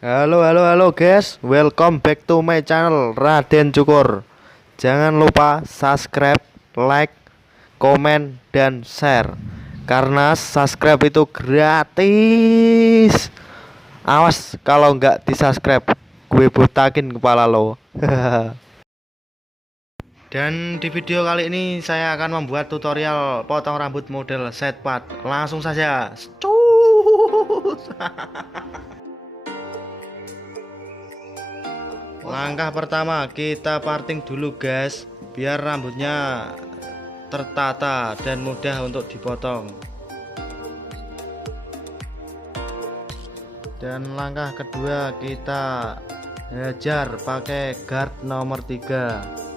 Halo guys, welcome back to my channel Raden Cukur. Jangan lupa subscribe, like, komen, dan share. Karena subscribe itu gratis. Awas kalau nggak di subscribe, gue botakin kepala lo. Dan di video kali ini saya akan membuat tutorial potong rambut model side part. Langsung saja. Cus. Langkah pertama kita parting dulu guys, biar rambutnya tertata dan mudah untuk dipotong. Dan langkah kedua kita hajar pakai guard nomor 3.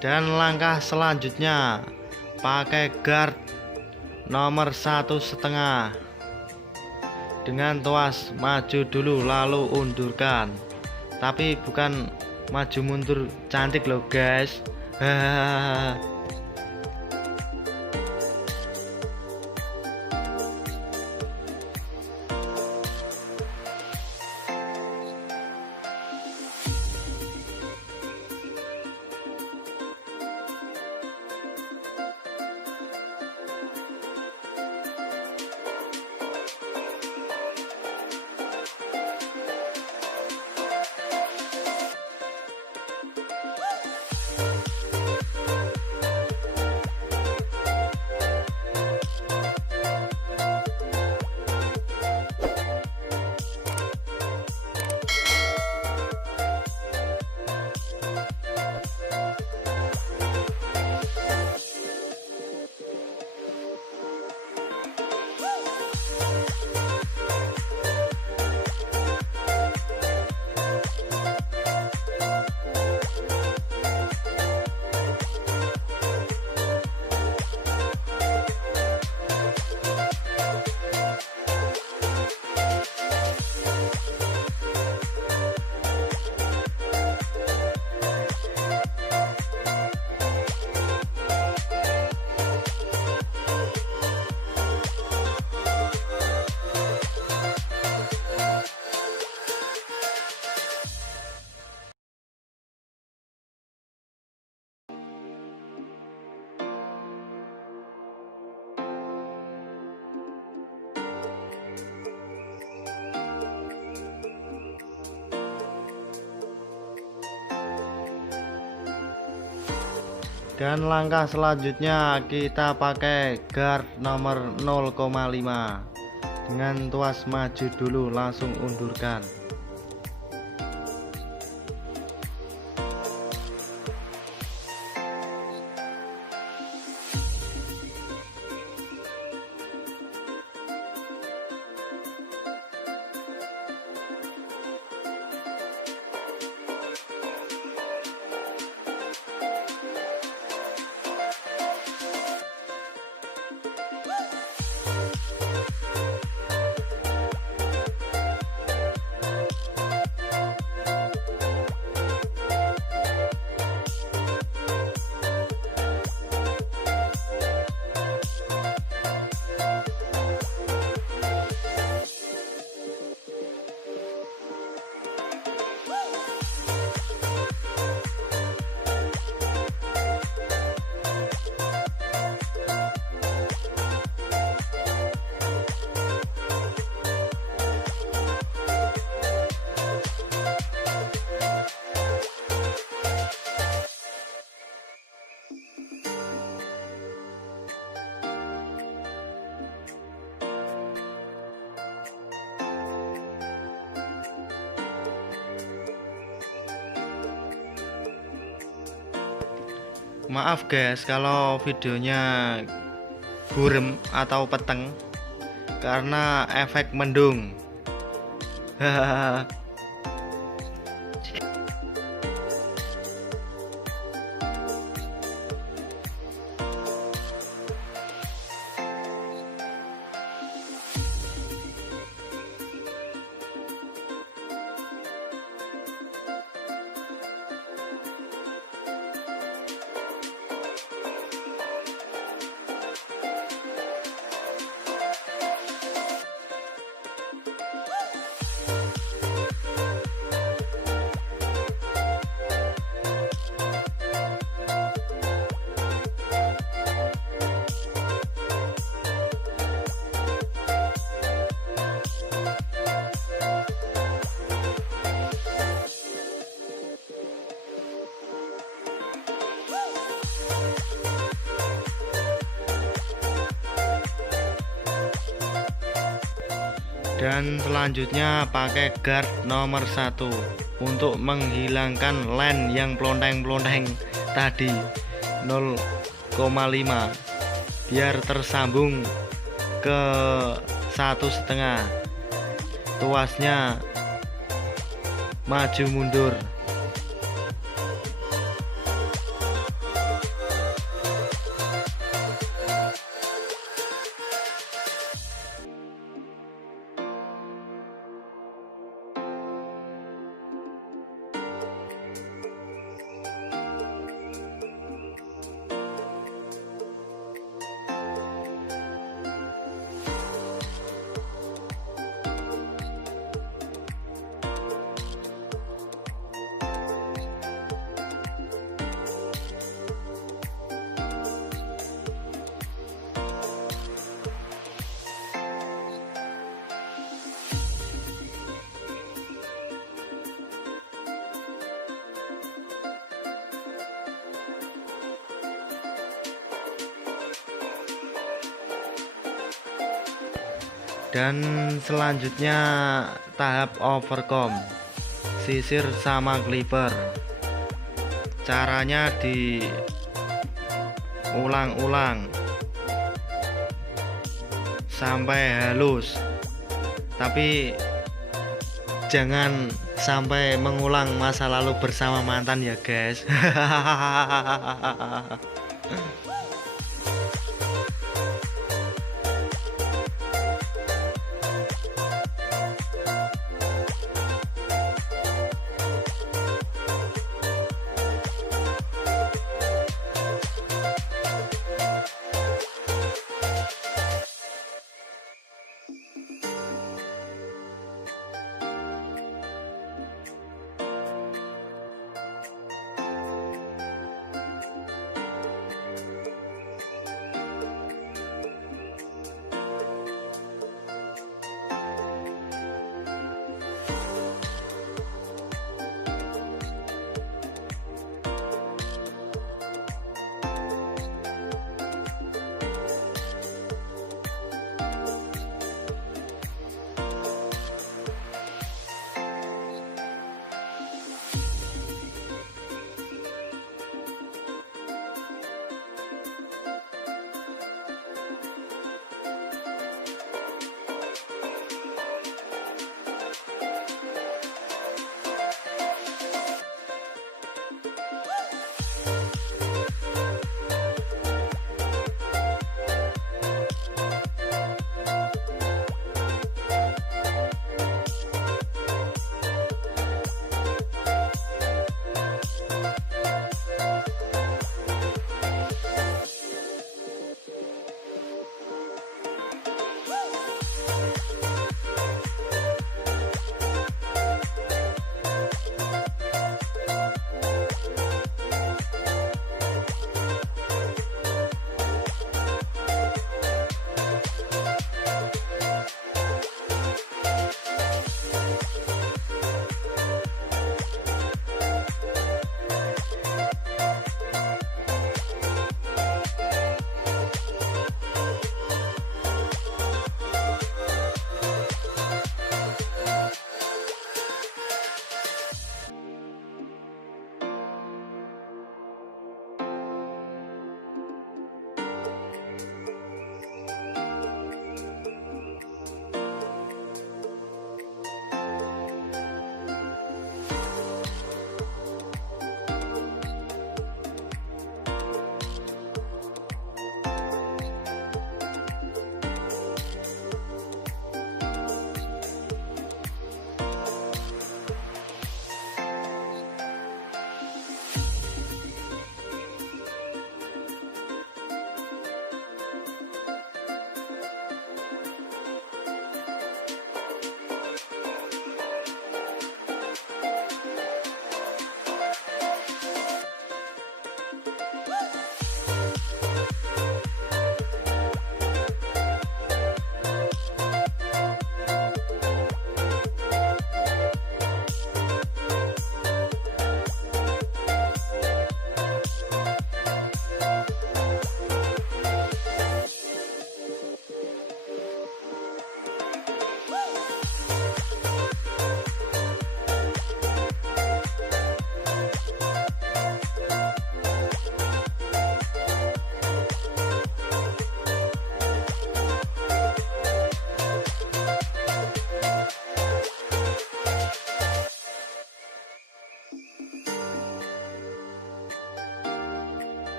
Dan langkah selanjutnya pakai guard nomor 1,5 dengan tuas maju dulu lalu undurkan, tapi bukan maju mundur cantik loh guys. Dan langkah selanjutnya kita pakai guard nomor 0,5 dengan tuas maju dulu langsung undurkan. Maaf guys kalau videonya burem atau peteng karena efek mendung. Hahaha. Dan selanjutnya pakai guard nomor 1 untuk menghilangkan line yang pelonteng-pelonteng tadi 0,5 biar tersambung ke 1,5. Tuasnya maju mundur. Dan selanjutnya tahap overcomb, sisir sama clipper. Caranya diulang-ulang sampai halus, tapi jangan sampai mengulang masa lalu bersama mantan ya guys.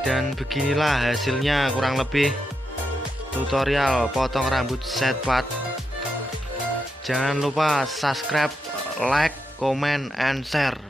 Dan beginilah hasilnya kurang lebih tutorial potong rambut set part. Jangan lupa subscribe, like, comment, and share.